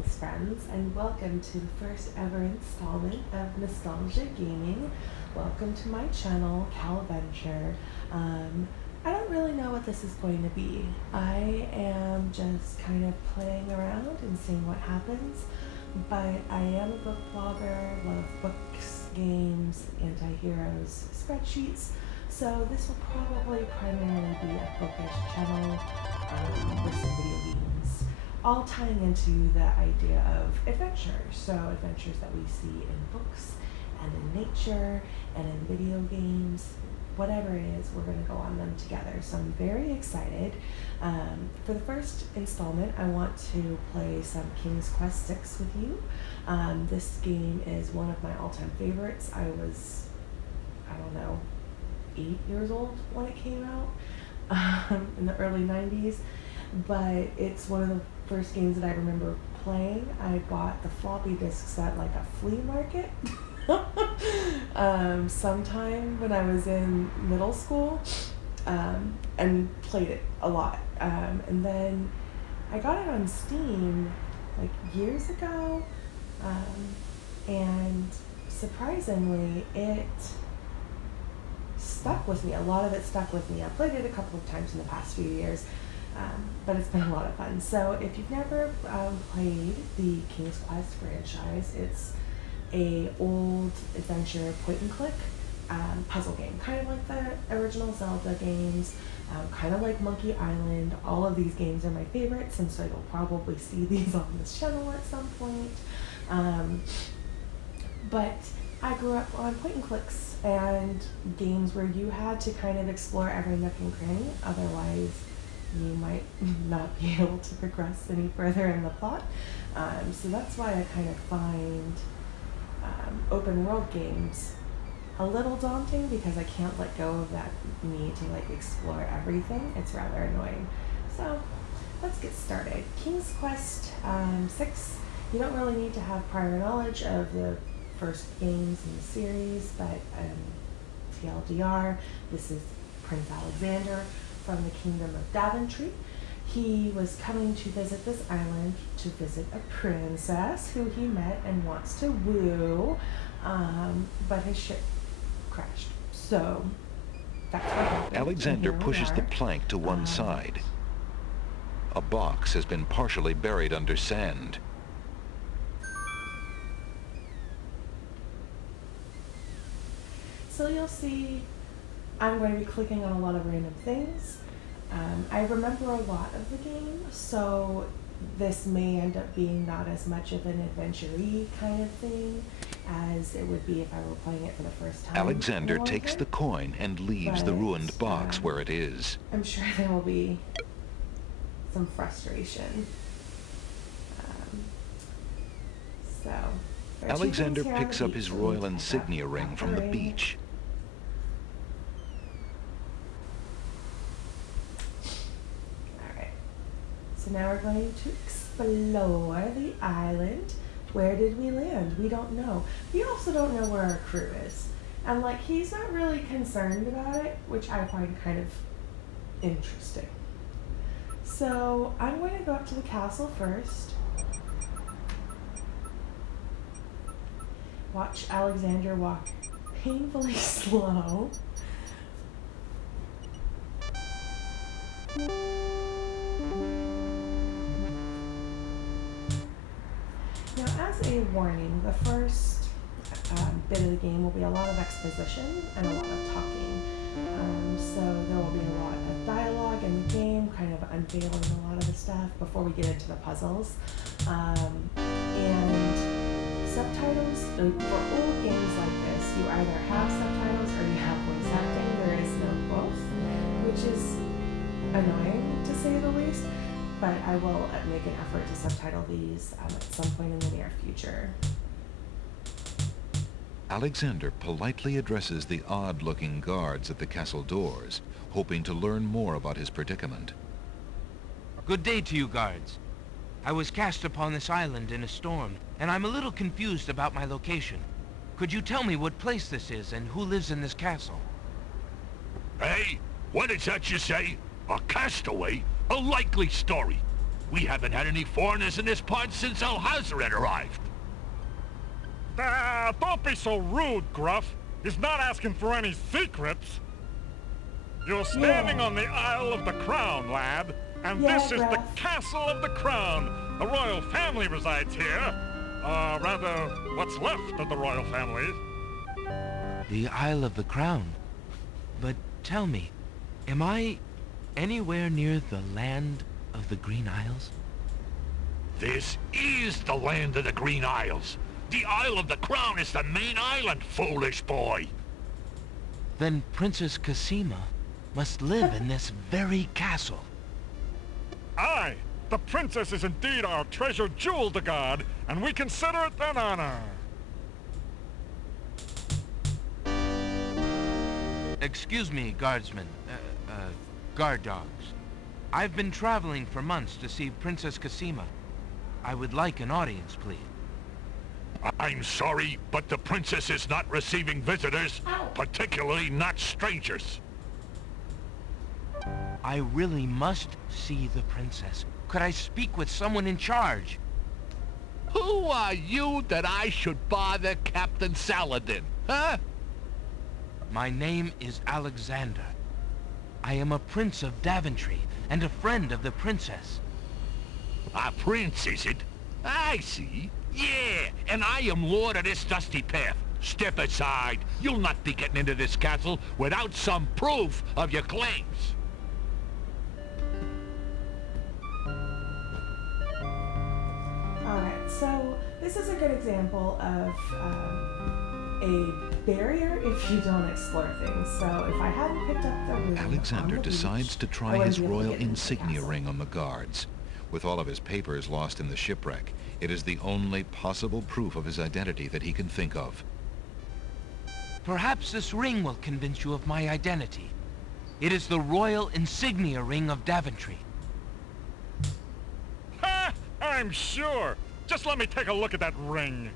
Greetings, friends, and welcome to the first ever installment of Nostalgia Gaming. Welcome to my channel, CalVenture. I don't really know what this is going to be. I am just kind of playing around and seeing what happens, but I am a book blogger, love books, games, anti-heroes, spreadsheets, so this will probably primarily be a bookish channel with some video games, all tying into the idea of adventure. So adventures that we see in books and in nature and in video games, whatever it is, we're going to go on them together. So I'm very excited. For the first installment, I want to play some King's Quest 6 with you. This game is one of my all-time favorites. I was, 8 years old when it came out in the early 90s, but it's one of the first games that I remember playing. I bought the floppy disks at like a flea market sometime when I was in middle school, and played it a lot. And then I got it on Steam like years ago, and surprisingly it stuck with me. A lot of it stuck with me. I played it a couple of times in the past few years, but it's been a lot of fun. So if you've never played the King's Quest franchise, it's a old adventure point and click puzzle game, kind of like the original Zelda games, kind of like Monkey Island. All of these games are my favorites, and so you'll probably see these on this channel at some point. But I grew up on point and clicks and games where you had to kind of explore every nook and cranny, otherwise you might not be able to progress any further in the plot. So that's why I kind of find open world games a little daunting, because I can't let go of that need to like explore everything. It's rather annoying. So let's get started. King's Quest 6, you don't really need to have prior knowledge of the first games in the series, but TLDR, this is Prince Alexander from the Kingdom of Daventry. He was coming to visit this island to visit a princess who he met and wants to woo, but his ship crashed. So that's what happened. Alexander pushes the plank to one side. A box has been partially buried under sand. So you'll see I'm going to be clicking on a lot of random things. I remember a lot of the game, so this may end up being not as much of an adventure-y kind of thing as it would be if I were playing it for the first time. Alexander takes the coin and leaves the ruined box where it is. I'm sure there will be some frustration. Alexander picks up his royal insignia ring from the beach. So now we're going to explore the island. Where did we land? We don't know. We also don't know where our crew is. And like, he's not really concerned about it, which I find kind of interesting. So I'm going to go up to the castle first. Watch Alexander walk painfully slow. Now, as a warning, the first bit of the game will be a lot of exposition and a lot of talking. So there will be a lot of dialogue in the game, kind of unveiling a lot of the stuff before we get into the puzzles. And subtitles, for old games like this, you either have subtitles or you have voice acting. There is no both, which is annoying to say the least. But I will make an effort to subtitle these at some point in the near future. Alexander politely addresses the odd-looking guards at the castle doors, hoping to learn more about his predicament. Good day to you, guards. I was cast upon this island in a storm, and I'm a little confused about my location. Could you tell me what place this is and who lives in this castle? Hey, what is that you say? A castaway? A likely story. We haven't had any foreigners in this part since Alhazred arrived. Don't be so rude, Gruff. He's not asking for any secrets. You're standing on the Isle of the Crown, lad. And this is the Castle of the Crown. The royal family resides here. Rather, what's left of the royal family. The Isle of the Crown? But tell me, am I anywhere near the land of the Green Isles? This is the land of the Green Isles. The Isle of the Crown is the main island, foolish boy. Then Princess Cassima must live in this very castle. Aye, the princess is indeed our treasured jewel to guard, and we consider it an honor. Excuse me, guardsmen. Guard dogs. I've been traveling for months to see Princess Cassima. I would like an audience, please. I'm sorry, but the princess is not receiving visitors, particularly not strangers. I really must see the princess. Could I speak with someone in charge? Who are you that I should bother Captain Saladin, huh? My name is Alexander. I am a prince of Daventry and a friend of the princess. A prince, is it? I see. Yeah, and I am lord of this dusty path. Step aside. You'll not be getting into this castle without some proof of your claims. Alright, so this is a good example of a barrier if you don't explore things. So if I hadn't picked up the ring Alexander on the decides beach, to I try wouldn't his be able to royal get into the insignia castle. ring on the guards. With all of his papers lost in the shipwreck, it is the only possible proof of his identity that he can think of. Perhaps this ring will convince you of my identity. It is the royal insignia ring of Daventry. Ha! I'm sure. Just let me take a look at that ring.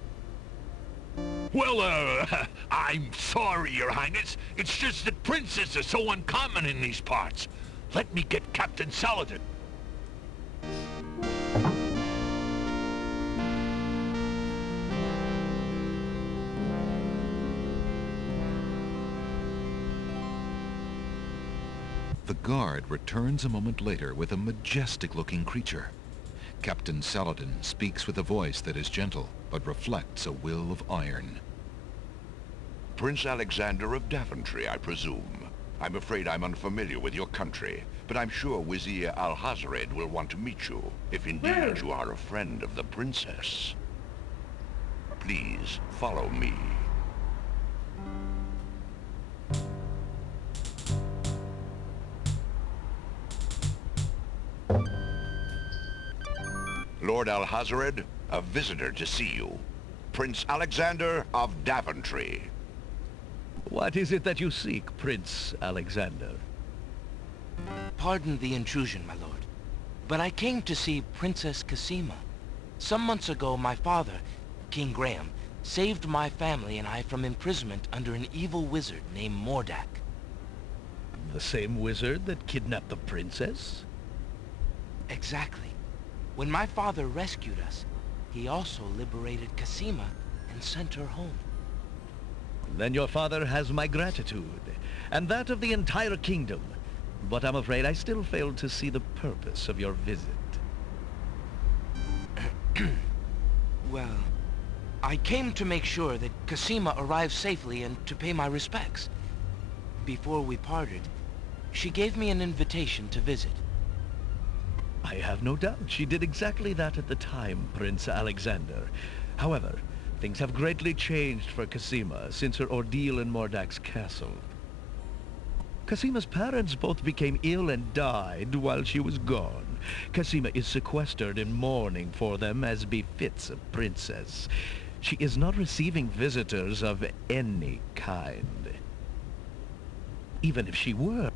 Well, I'm sorry, Your Highness. It's just that princes are so uncommon in these parts. Let me get Captain Saladin. The guard returns a moment later with a majestic-looking creature. Captain Saladin speaks with a voice that is gentle, but reflects a will of iron. Prince Alexander of Daventry, I presume. I'm afraid I'm unfamiliar with your country, but I'm sure Vizier Alhazred will want to meet you, if indeed you are a friend of the princess. Please, follow me. Lord Alhazred, a visitor to see you. Prince Alexander of Daventry. What is it that you seek, Prince Alexander? Pardon the intrusion, my lord, but I came to see Princess Cassima. Some months ago, my father, King Graham, saved my family and I from imprisonment under an evil wizard named Mordak. The same wizard that kidnapped the princess? Exactly. When my father rescued us, he also liberated Cassima and sent her home. Then your father has my gratitude, and that of the entire kingdom. But I'm afraid I still fail to see the purpose of your visit. Well, I came to make sure that Cassima arrived safely and to pay my respects. Before we parted, she gave me an invitation to visit. I have no doubt she did exactly that at the time, Prince Alexander. However, things have greatly changed for Cassima since her ordeal in Mordak's castle. Cassima's parents both became ill and died while she was gone. Cassima is sequestered in mourning for them as befits a princess. She is not receiving visitors of any kind. Even if she were,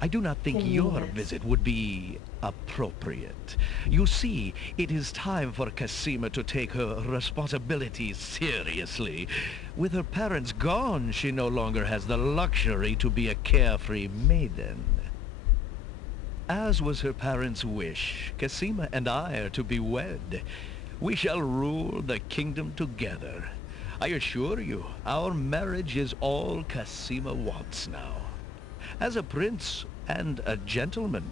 I do not think your visit would be appropriate. You see, it is time for Cassima to take her responsibilities seriously. With her parents gone, she no longer has the luxury to be a carefree maiden. As was her parents' wish, Cassima and I are to be wed. We shall rule the kingdom together. I assure you, our marriage is all Cassima wants now. As a prince and a gentleman,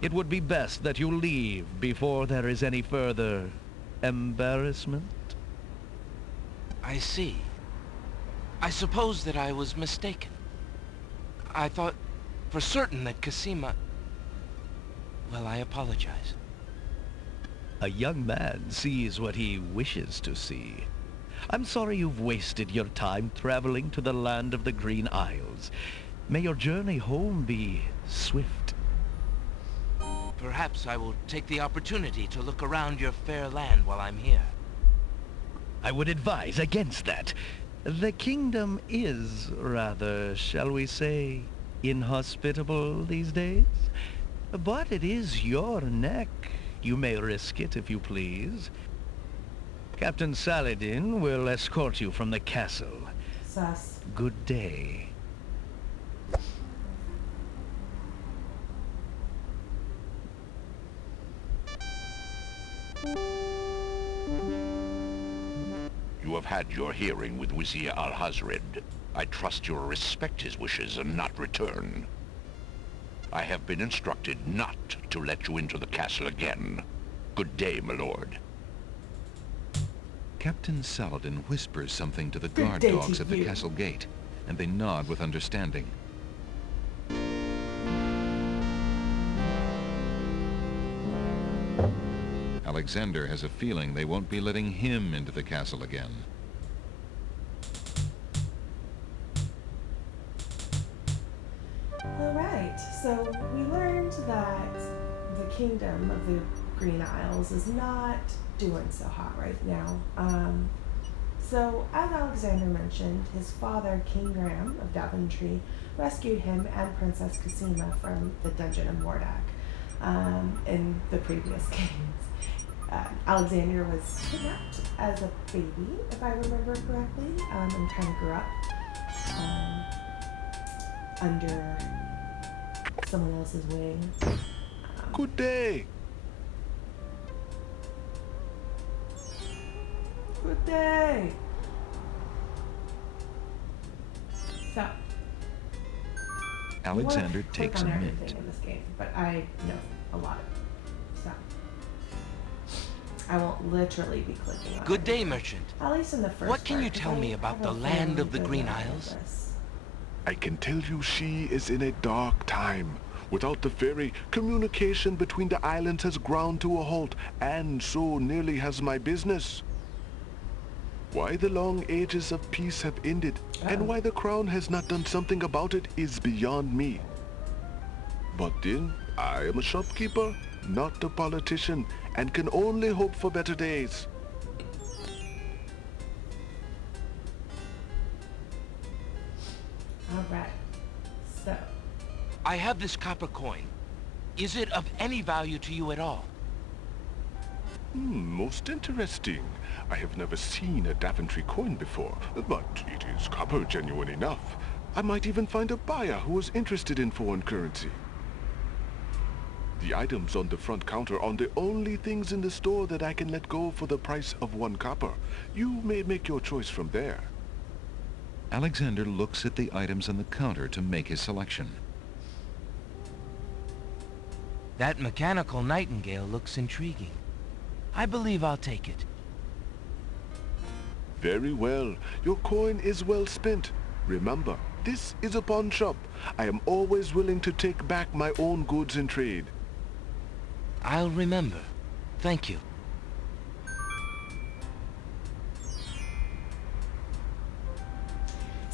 it would be best that you leave before there is any further embarrassment. I see. I suppose that I was mistaken. I thought for certain that Cassima... Well, I apologize. A young man sees what he wishes to see. I'm sorry you've wasted your time traveling to the land of the Green Isles. May your journey home be swift. Perhaps I will take the opportunity to look around your fair land while I'm here. I would advise against that. The kingdom is rather, shall we say, inhospitable these days. But it is your neck. You may risk it if you please. Captain Saladin will escort you from the castle. Sus. Good day. You have had your hearing with Vizier Alhazred. I trust you'll respect his wishes and not return. I have been instructed not to let you into the castle again. Good day, my lord. Captain Saladin whispers something to the Good guard day to dogs at the you. castle gate, and they nod with understanding. Alexander has a feeling they won't be letting him into the castle again. Alright, so we learned that the kingdom of the Green Isles is not doing so hot right now. So, as Alexander mentioned, his father, King Graham of Daventry, rescued him and Princess Cassima from the dungeon of Mordack in the previous games. Alexander was kidnapped as a baby, if I remember correctly, and kind of grew up under someone else's wing. Good day. Good day! So, Alexander click takes a on mint. everything in this game, but I know a lot of it. So, I won't literally be clicking on Good day, everything. merchant. At least in the first What can part, you 'cause tell me I about have the a land fairly of the good Green memory of Isles? this. I can tell you she is in a dark time. Without the ferry, communication between the islands has ground to a halt, and so nearly has my business. Why the long ages of peace have ended, and why the crown has not done something about it is beyond me. But then, I am a shopkeeper, not a politician, and can only hope for better days. Alright, so, I have this copper coin. Is it of any value to you at all? Most interesting. I have never seen a Daventry coin before, but it is copper genuine enough. I might even find a buyer who is interested in foreign currency. The items on the front counter are the only things in the store that I can let go for the price of 1 copper. You may make your choice from there. Alexander looks at the items on the counter to make his selection. That mechanical nightingale looks intriguing. I believe I'll take it. Very well. Your coin is well spent. Remember, this is a pawn shop. I am always willing to take back my own goods in trade. I'll remember. Thank you.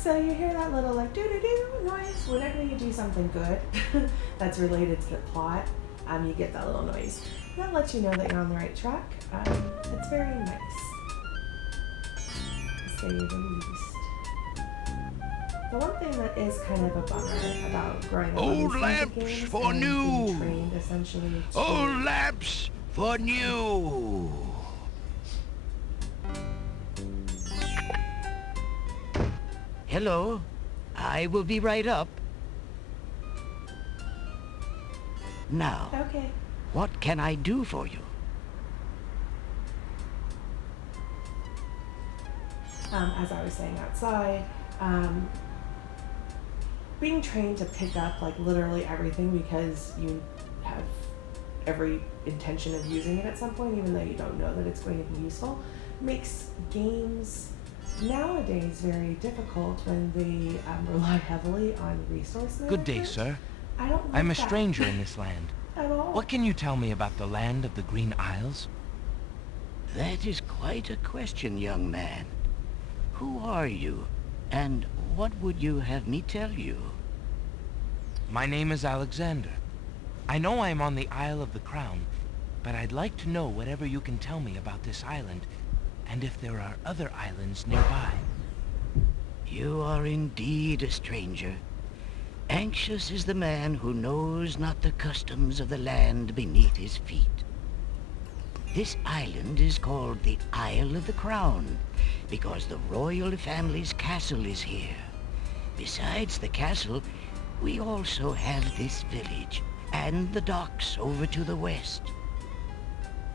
so you hear that little like doo-doo-doo noise whenever you do something good that's related to the plot. You get that little noise. That lets you know that you're on the right track. It's very nice, to say the least. The one thing that is kind of a bummer about growing up on Old these lamps music games for and being new. trained essentially to Old lamps for new. Hello. I will be right up. Now, Okay. what can I do for you? As I was saying outside, being trained to pick up like literally everything because you have every intention of using it at some point, even though you don't know that it's going to be useful, makes games nowadays very difficult when they rely heavily on resource management. Good day, sir. I don't like I'm a that stranger in this land. at all. What can you tell me about the land of the Green Isles? That is quite a question, young man. Who are you, and what would you have me tell you? My name is Alexander. I know I'm on the Isle of the Crown, but I'd like to know whatever you can tell me about this island, and if there are other islands nearby. You are indeed a stranger. Anxious is the man who knows not the customs of the land beneath his feet. This island is called the Isle of the Crown, because the royal family's castle is here. Besides the castle, we also have this village, and the docks over to the west.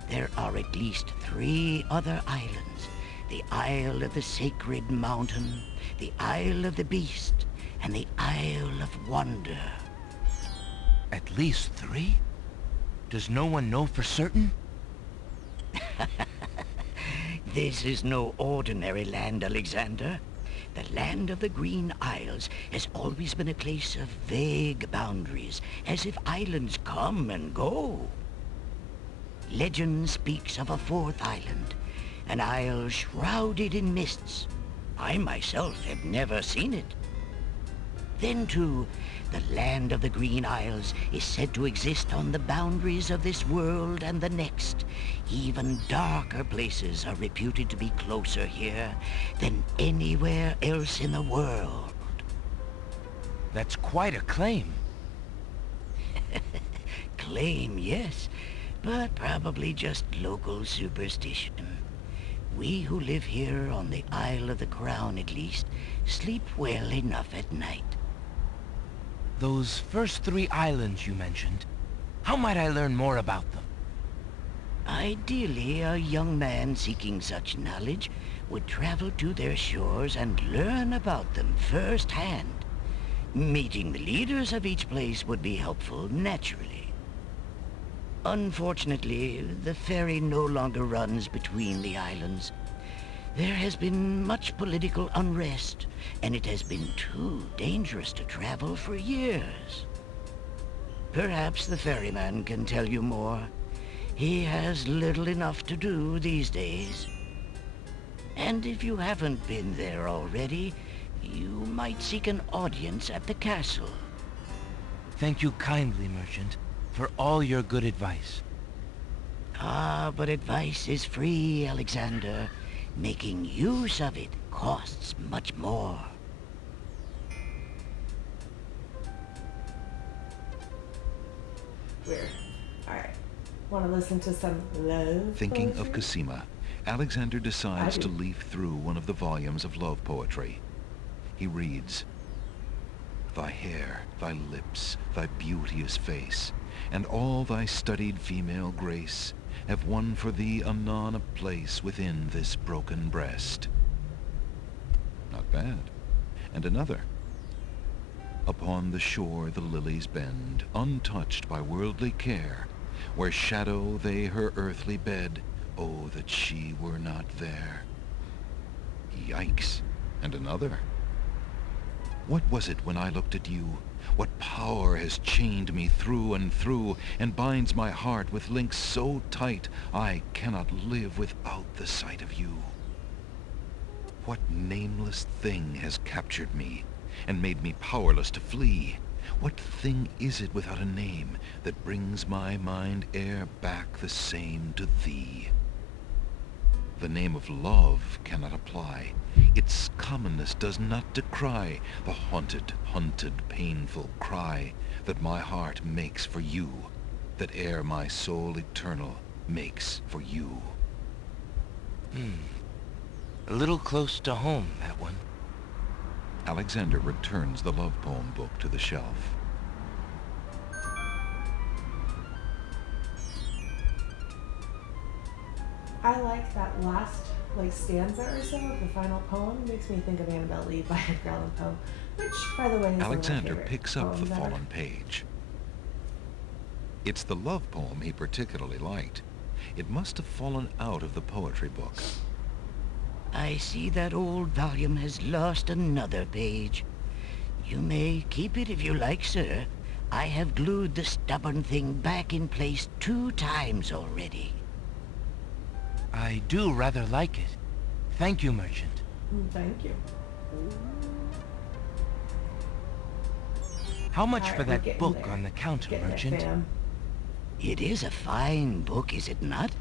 There are at least 3 other islands. The Isle of the Sacred Mountain, the Isle of the Beast, and the Isle of Wonder. At least 3? Does no one know for certain? This is no ordinary land, Alexander. The land of the Green Isles has always been a place of vague boundaries, as if islands come and go. Legend speaks of a 4th island, an isle shrouded in mists. I myself have never seen it. Then, too, the land of the Green Isles is said to exist on the boundaries of this world and the next. Even darker places are reputed to be closer here than anywhere else in the world. That's quite a claim. Claim, yes, but probably just local superstition. We who live here on the Isle of the Crown, at least, sleep well enough at night. Those first 3 islands you mentioned, how might I learn more about them? Ideally, a young man seeking such knowledge would travel to their shores and learn about them firsthand. Meeting the leaders of each place would be helpful, naturally. Unfortunately, the ferry no longer runs between the islands. There has been much political unrest, and it has been too dangerous to travel for years. Perhaps the ferryman can tell you more. He has little enough to do these days. And if you haven't been there already, you might seek an audience at the castle. Thank you kindly, merchant, for all your good advice. Ah, but advice is free, Alexander. Making use of it costs much more. Weird. Alright. Want to listen to some love Thinking of poetry? Cosima, Alexander decides I to do. leaf through one of the volumes of love poetry. He reads, "Thy hair, thy lips, thy beauteous face, and all thy studied female grace have won for thee anon a place within this broken breast." Not bad. And another. "Upon the shore the lilies bend, untouched by worldly care, where shadow they her earthly bed, oh, that she were not there." Yikes. And another. "What was it when I looked at you? What power has chained me through and through, and binds my heart with links so tight I cannot live without the sight of you? What nameless thing has captured me, and made me powerless to flee? What thing is it without a name, that brings my mind e'er back the same to thee? The name of love cannot apply. Its commonness does not decry the haunted, hunted, painful cry that my heart makes for you, that e'er my soul eternal makes for you." A little close to home, that one. Alexander returns the love poem book to the shelf. I like that last stanza or so of the final poem. Makes me think of Annabelle Lee by Edgar Allan Poe, which, by the way, is Alexander one of my favorite picks up the poems ever. fallen page. It's the love poem he particularly liked. It must have fallen out of the poetry book. I see that old volume has lost another page. You may keep it if you like, sir. I have glued the stubborn thing back in place 2 times already. I do rather like it. Thank you, merchant. Thank you. How much Alright, for we're that getting book there. on the counter, Getting there, merchant? fam. It is a fine book, is it not?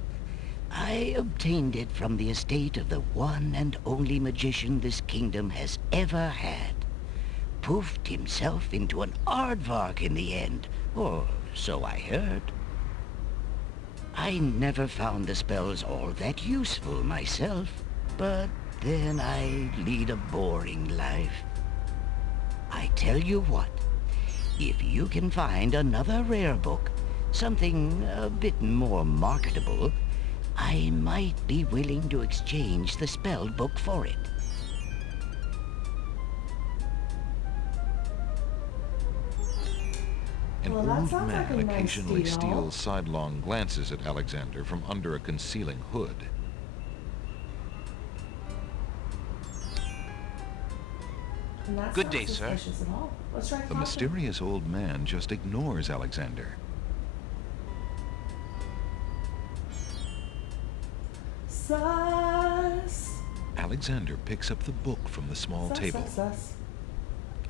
I obtained it from the estate of the one and only magician this kingdom has ever had. Poofed himself into an aardvark in the end, or so I heard. I never found the spells all that useful myself, but then I lead a boring life. I tell you what, if you can find another rare book, something a bit more marketable, I might be willing to exchange the spelled book for it. An Well, that old sounds like man a nice occasionally deal. steals sidelong glances at Alexander from under a concealing hood. And that's Good not day, sir. suspicious at all. Let's try The coffee. mysterious old man just ignores Alexander. Sus. Alexander picks up the book from the small Sus, table. sus, sus.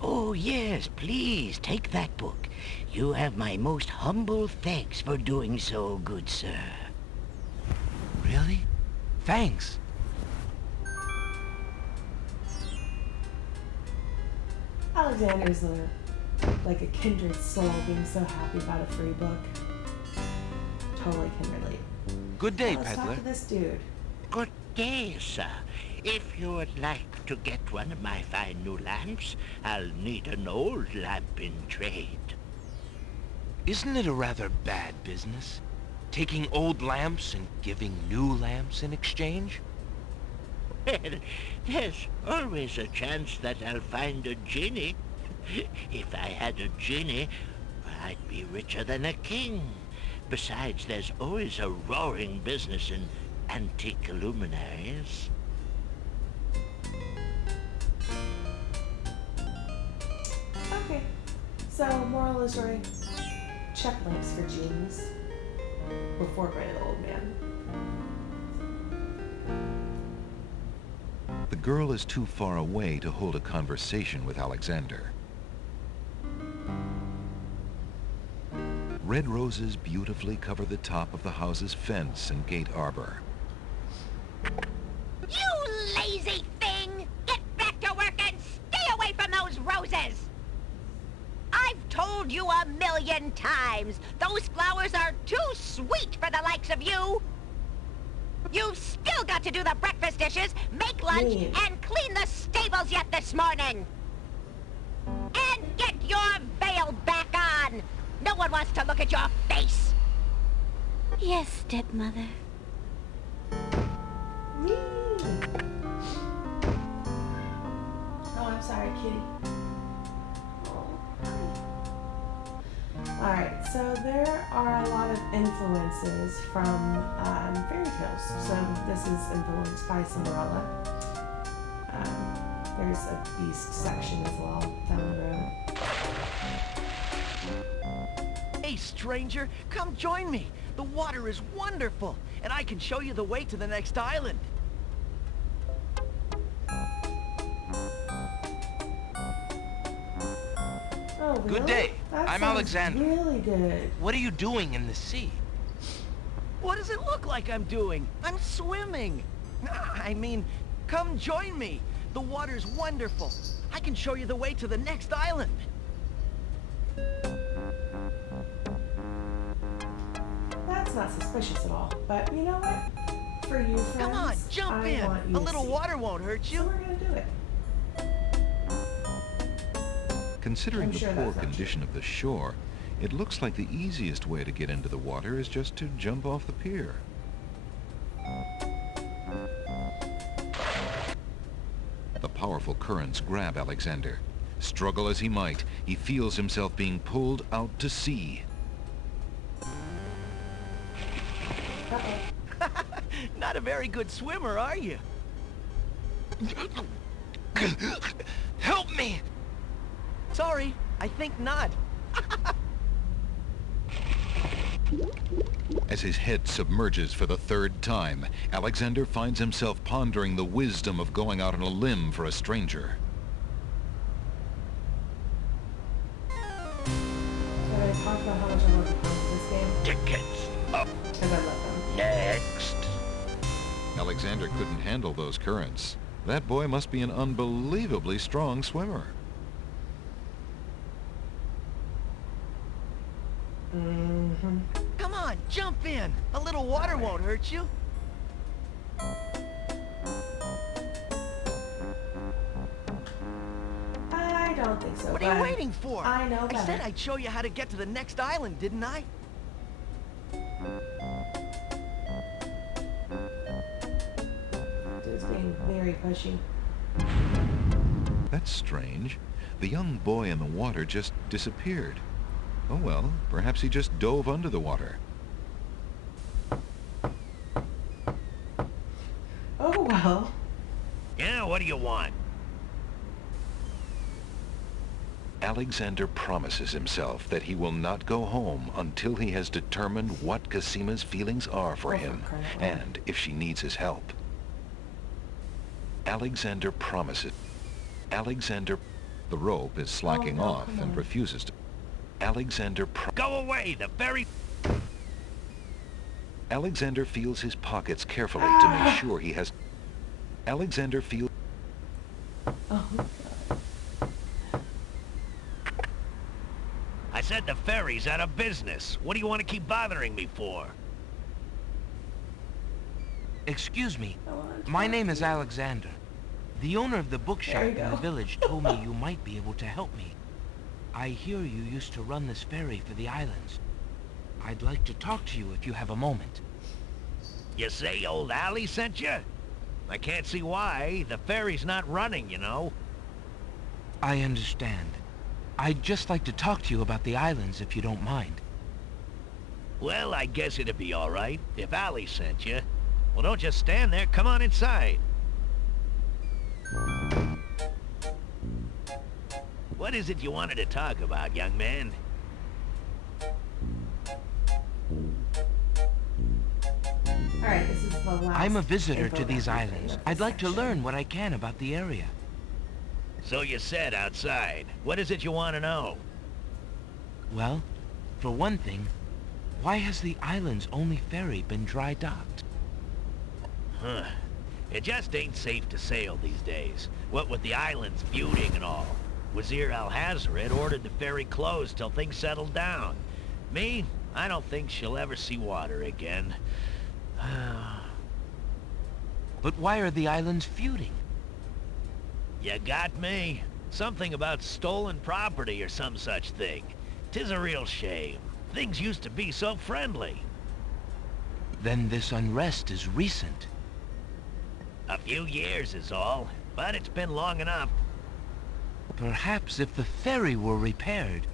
Oh, yes, please, take that book. You have my most humble thanks for doing so, good sir. Really? Thanks. Alexander's like a kindred soul being so happy about a free book. Totally can relate. Good day, Let's peddler. talk to this dude. Good day, sir. If you would like to get one of my fine new lamps, I'll need an old lamp in trade. Isn't it a rather bad business? Taking old lamps and giving new lamps in exchange? Well, there's always a chance that I'll find a genie. If I had a genie, I'd be richer than a king. Besides, there's always a roaring business in antique luminaries. Okay. So, moral of the story, check lamps for genies before marrying the old man. The girl is too far away to hold a conversation with Alexander. Red roses beautifully cover the top of the house's fence and gate arbor. You lazy thing! Get back to work and stay away from those roses! I've told you 1,000,000 times, those flowers are too sweet for the likes of you! You've still got to do the breakfast dishes, make lunch, and clean the stables yet this morning! And get your veil back on! No one wants to look at your face! Yes, stepmother. Me. Oh, I'm sorry, kitty. Alright, so there are a lot of influences from fairy tales. So this is influenced by Cinderella. There's a beast section as well down the road. Hey, stranger, come join me. The water is wonderful, and I can show you the way to the next island. Oh, really? Good day. That I'm sounds Alexander. Really good. What are you doing in the sea? What does it look like I'm doing? I'm swimming. I mean, come join me. The water's wonderful. I can show you the way to the next island. That's not suspicious at all. But you know what? For you, friends, Come on, jump I in. want you A to little see. water won't hurt So you. we're gonna do it. Considering I'm the sure poor that's not condition of the shore, it looks like the easiest way to get into the water is just to jump off the pier. Oh, powerful currents grab Alexander. Struggle as he might, he feels himself being pulled out to sea. Not a very good swimmer, are you? Help me! Sorry, I think not. As his head submerges for the third time, Alexander finds himself pondering the wisdom of going out on a limb for a stranger. Can I talk about how much I love the puns in this game? Tickets up. Because I love them. Next. Alexander couldn't handle those currents. That boy must be an unbelievably strong swimmer. Mm-hmm. Come on, jump in. A little water won't hurt you. I don't think so. What are you waiting for? I know better. I said I'd show you how to get to the next island, didn't I? Dude's being very pushy. That's strange. The young boy in the water just disappeared. Oh well, perhaps he just dove under the water. Oh well. Yeah, what do you want? Alexander promises himself that he will not go home until he has determined what Casima's feelings are for him, and if she needs his help. Alexander promises. The rope is slacking off and refuses to. Go away, the ferry... Alexander feels his pockets carefully to make sure he has... Alexander feels... Oh, God. I said the ferry's out of business. What do you want to keep bothering me for? Excuse me. My name is Alexander. The owner of the bookshop in the village told me you might be able to help me. I hear you used to run this ferry for the islands. I'd like to talk to you if you have a moment. You say old Allie sent you? I can't see why. The ferry's not running, you know. I understand. I'd just like to talk to you about the islands if you don't mind. Well, I guess it'd be all right if Allie sent you. Well, don't just stand there. Come on inside. What is it you wanted to talk about, young man? Alright, this is the last... I'm a visitor to these islands. I'd like to learn what I can about the area. So you said outside. What is it you want to know? Well, for one thing, why has the island's only ferry been dry docked? Huh. It just ain't safe to sail these days. What with the islands feuding and all. Wazir Al-Hazred ordered the ferry closed till things settled down. Me, I don't think she'll ever see water again. But why are the islands feuding? You got me. Something about stolen property or some such thing. 'Tis a real shame. Things used to be so friendly. Then this unrest is recent. A few years is all, but it's been long enough. Perhaps if the ferry were repaired.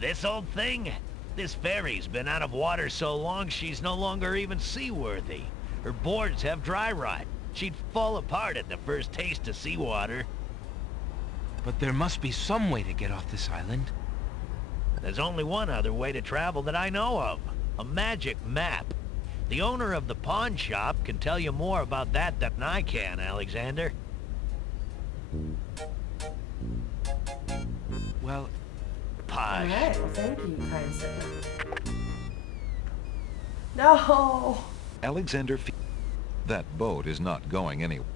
This old thing? This ferry's been out of water so long she's no longer even seaworthy. Her boards have dry rot. She'd fall apart at the first taste of seawater. But there must be some way to get off this island. There's only one other way to travel that I know of. A magic map. The owner of the pawn shop can tell you more about that than I can, Alexander. Well... Posh. Alright, well thank you, kind sir. No! Alexander that boat is not going anywhere.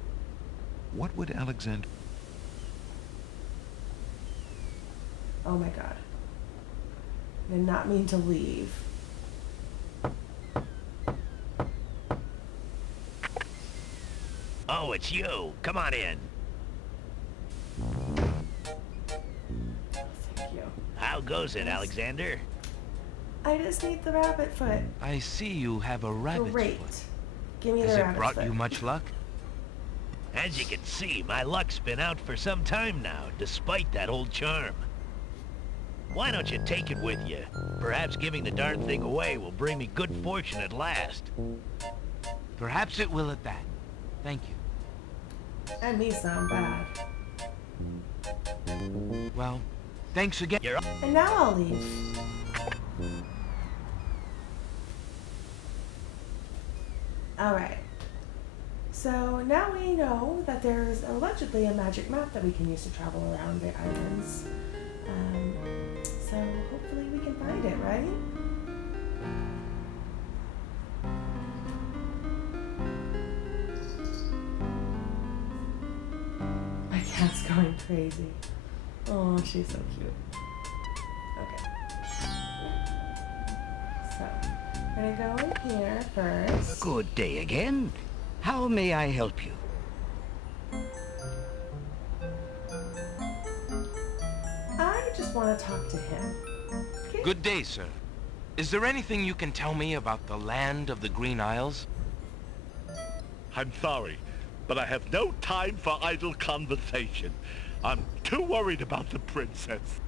What would Alexander... Oh my god. I did not mean to leave. Oh, it's you. Come on in. Thank you. How goes it, Alexander? I just need the rabbit foot. I see you have a rabbit's Great. foot. Give me Has the it rabbit's brought foot. you much luck? As you can see, my luck's been out for some time now, despite that old charm. Why don't you take it with you? Perhaps giving the darn thing away will bring me good fortune at last. Perhaps it will at that. Thank you. And me sound bad. Well, thanks again. And now I'll leave. Alright. So now we know that there's allegedly a magic map that we can use to travel around the islands. So hopefully we can find it, right? My cat's going crazy. Oh, she's so cute. Okay. So, we're gonna go in here first. Good day again. How may I help you? I just want to talk to him. Okay? Good day, sir. Is there anything you can tell me about the land of the Green Isles? I'm sorry, but I have no time for idle conversation. I'm too worried about the princess.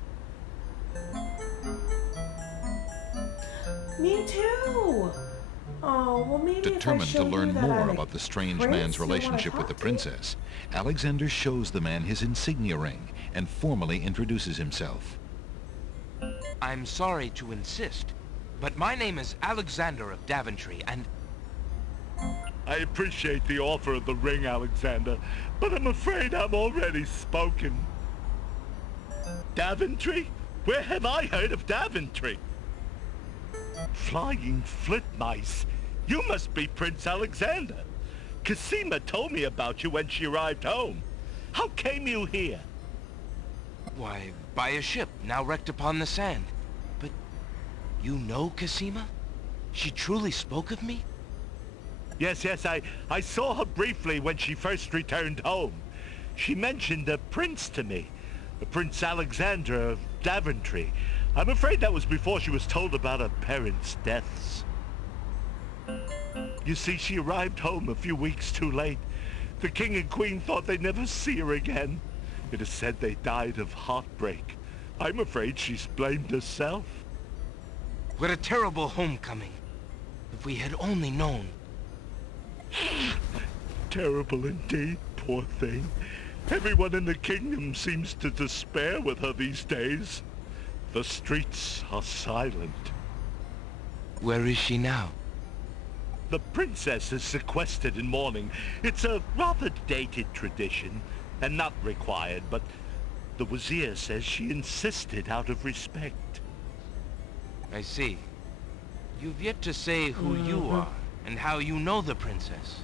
Me too! Oh, well maybe Determined if I to show learn you that more I'm a about the strange prince, man's you'll wanna relationship with talk the to me? princess, Alexander shows the man his insignia ring and formally introduces himself. I'm sorry to insist, but my name is Alexander of Daventry, and... I appreciate the offer of the ring, Alexander, but I'm afraid I'm already spoken. Daventry? Where have I heard of Daventry? Flying flit mice. You must be Prince Alexander. Cosima told me about you when she arrived home. How came you here? Why, by a ship now wrecked upon the sand. But you know Cosima? She truly spoke of me? Yes, I saw her briefly when she first returned home. She mentioned a prince to me, Prince Alexander of Daventry. I'm afraid that was before she was told about her parents' deaths. You see, she arrived home a few weeks too late. The king and queen thought they'd never see her again. It is said they died of heartbreak. I'm afraid she's blamed herself. What a terrible homecoming. If we had only known. Terrible indeed, poor thing. Everyone in the kingdom seems to despair with her these days. The streets are silent. Where is she now? The princess is sequestered in mourning. It's a rather dated tradition, and not required, but the Wazir says she insisted out of respect. I see. You've yet to say who you are, and how you know the princess.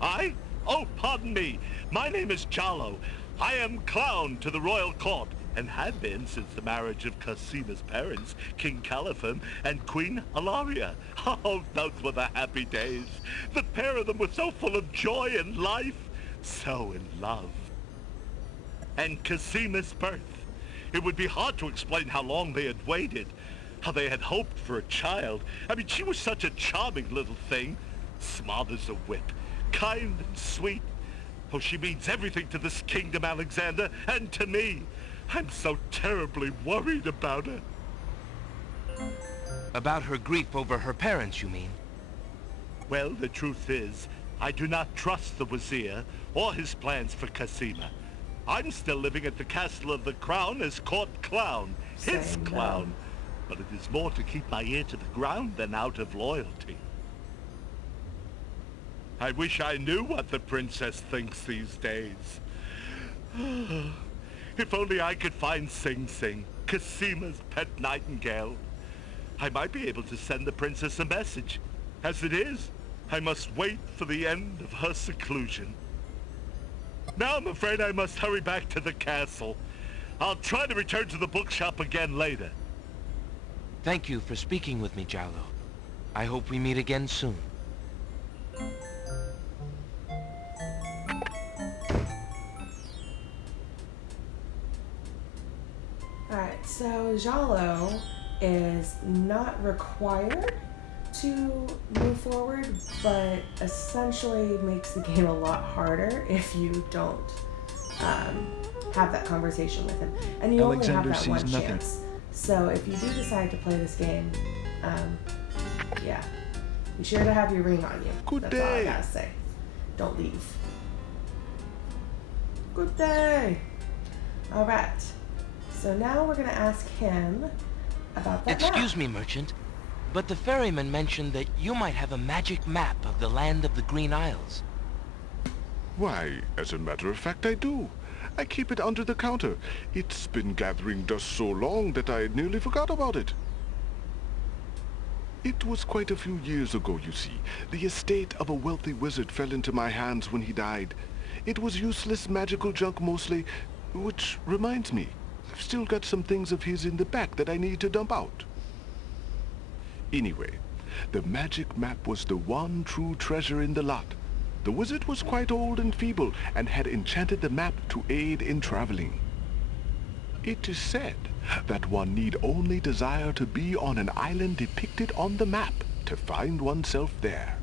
I? Oh, pardon me. My name is Jallo. I am clown to the royal court, and have been since the marriage of Cosima's parents, King Calipham and Queen Alaria. Oh, those were the happy days. The pair of them were so full of joy and life, so in love. And Cosima's birth. It would be hard to explain how long they had waited, how they had hoped for a child. I mean, she was such a charming little thing, smart as a whip, kind and sweet. Oh, she means everything to this kingdom, Alexander, and to me. I'm so terribly worried about her. About her grief over her parents, you mean? Well, the truth is, I do not trust the Wazir or his plans for Cosima. I'm still living at the Castle of the Crown as court clown, his clown. But it is more to keep my ear to the ground than out of loyalty. I wish I knew what the princess thinks these days. If only I could find Sing Sing, Cosima's pet nightingale. I might be able to send the princess a message. As it is, I must wait for the end of her seclusion. Now I'm afraid I must hurry back to the castle. I'll try to return to the bookshop again later. Thank you for speaking with me, Jallo. I hope we meet again soon. Alright, so Jallo is not required to move forward, but essentially makes the game a lot harder if you don't have that conversation with him. And you Alexander only have that one sees nothing. chance. So if you do decide to play this game, yeah, be sure to have your ring on you. Good That's all I day. gotta say. Don't leave. Good day. All right. So now we're gonna ask him about that Excuse map. me, merchant, but the ferryman mentioned that you might have a magic map of the land of the Green Isles. Why, as a matter of fact, I do. I keep it under the counter. It's been gathering dust so long that I nearly forgot about it. It was quite a few years ago, you see. The estate of a wealthy wizard fell into my hands when he died. It was useless magical junk mostly, which reminds me, I've still got some things of his in the back that I need to dump out. Anyway, the magic map was the one true treasure in the lot. The wizard was quite old and feeble and had enchanted the map to aid in traveling. It is said that one need only desire to be on an island depicted on the map to find oneself there.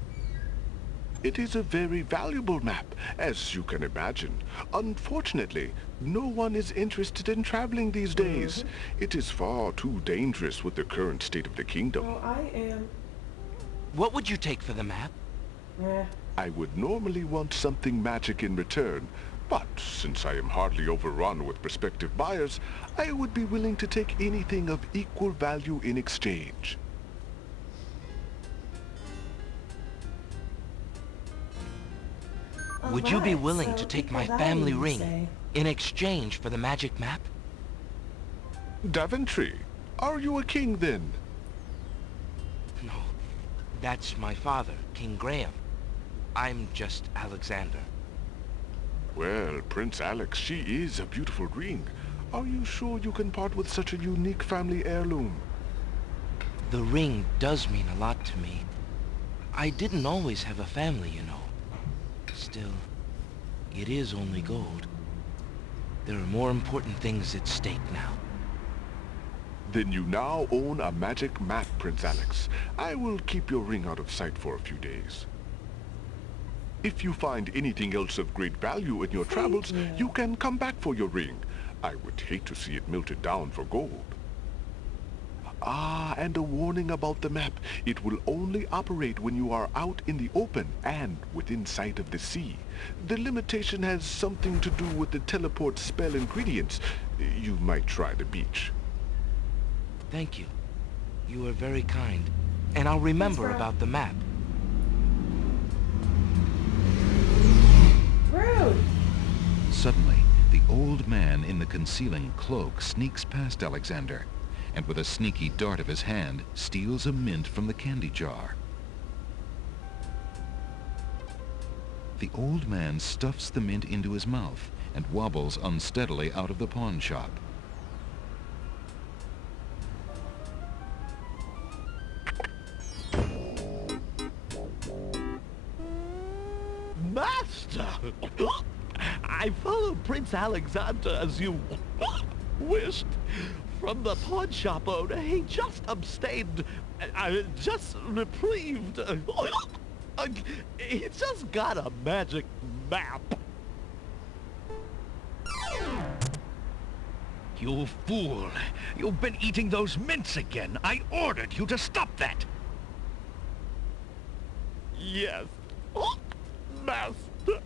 It is a very valuable map, as you can imagine. Unfortunately, no one is interested in traveling these days. It is far too dangerous with the current state of the kingdom. Well, I am. What would you take for the map? I would normally want something magic in return, but since I am hardly overrun with prospective buyers, I would be willing to take anything of equal value in exchange. Would you be Alright, willing so to take equal my value, family you ring say. in exchange for the magic map? Daventry, are you a king then? No, that's my father, King Graham. I'm just Alexander. Well, Prince Alex, she is a beautiful ring. Are you sure you can part with such a unique family heirloom? The ring does mean a lot to me. I didn't always have a family, you know. Still, it is only gold. There are more important things at stake now. Then you now own a magic map, Prince Alex. I will keep your ring out of sight for a few days. If you find anything else of great value in your travels, you can come back for your ring. I would hate to see it melted down for gold. Ah, and a warning about the map. It will only operate when you are out in the open and within sight of the sea. The limitation has something to do with the teleport spell ingredients. You might try the beach. Thank you. You are very kind. And I'll remember about the map. Rude! Suddenly, the old man in the concealing cloak sneaks past Alexander, and with a sneaky dart of his hand, steals a mint from the candy jar. The old man stuffs the mint into his mouth and wobbles unsteadily out of the pawn shop. Master! I followed Prince Alexander as you wished. From the pawn shop owner, he just abstained, just reprieved. He just got a magic map. You fool! You've been eating those mints again. I ordered you to stop that. Yes, Master.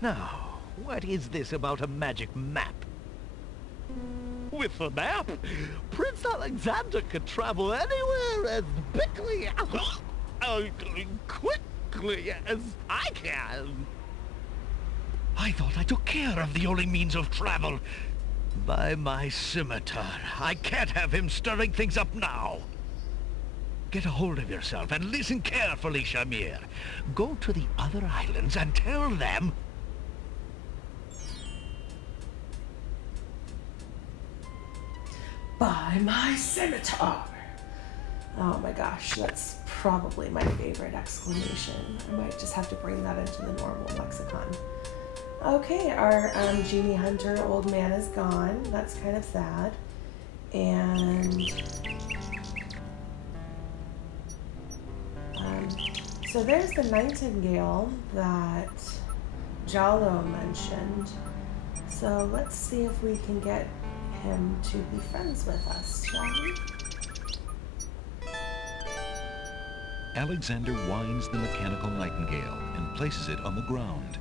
Now, what is this about a magic map? With a map, Prince Alexander could travel anywhere as quickly as I can. I thought I took care of the only means of travel. By my scimitar, I can't have him stirring things up now. Get a hold of yourself and listen carefully, Shamir. Go to the other islands and tell them... By my scimitar! Oh my gosh, that's probably my favorite exclamation. I might just have to bring that into the normal lexicon. Okay, our genie hunter old man is gone. That's kind of sad. And So there's the nightingale that Jallo mentioned. So let's see if we can get him to be friends with us, shall we? Alexander winds the mechanical nightingale and places it on the ground.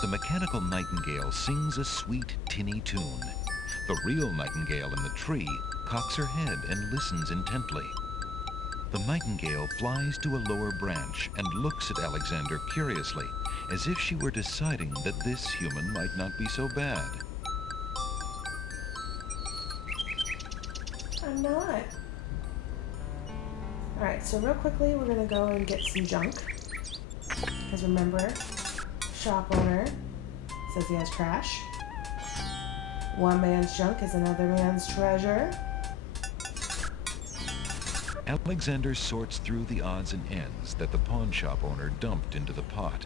The mechanical nightingale sings a sweet, tinny tune. The real nightingale in the tree cocks her head and listens intently. The nightingale flies to a lower branch and looks at Alexander curiously, as if she were deciding that this human might not be so bad. I'm not. Alright, so real quickly we're gonna go and get some junk. Because remember, shop owner says he has trash. One man's junk is another man's treasure. Alexander sorts through the odds and ends that the pawn shop owner dumped into the pot.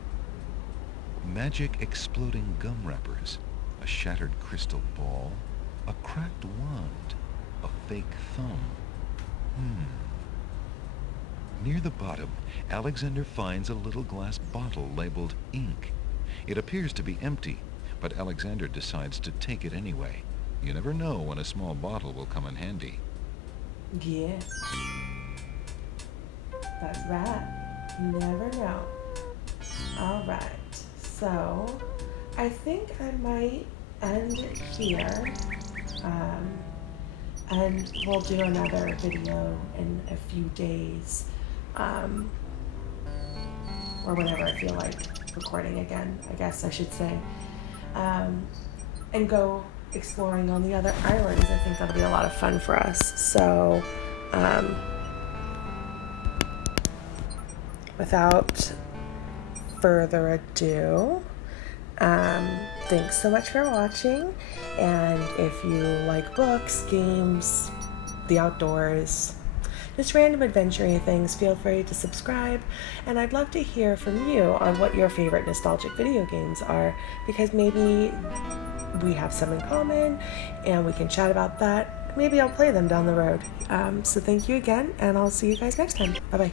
Magic exploding gum wrappers, a shattered crystal ball, a cracked wand, a fake thumb. Near the bottom, Alexander finds a little glass bottle labeled ink. It appears to be empty, but Alexander decides to take it anyway. You never know when a small bottle will come in handy. Yeah. That's right. You never know. Alright, so I think I might end it here. And we'll do another video in a few days. Or whenever I feel like recording again, I guess I should say. And go exploring on the other islands. I think that'll be a lot of fun for us. So, without further ado, thanks so much for watching. And if you like books, games, the outdoors, just random adventuring things, feel free to subscribe. And I'd love to hear from you on what your favorite nostalgic video games are, because maybe we have some in common and we can chat about that. Maybe I'll play them down the road. So thank you again, and I'll see you guys next time. Bye-bye.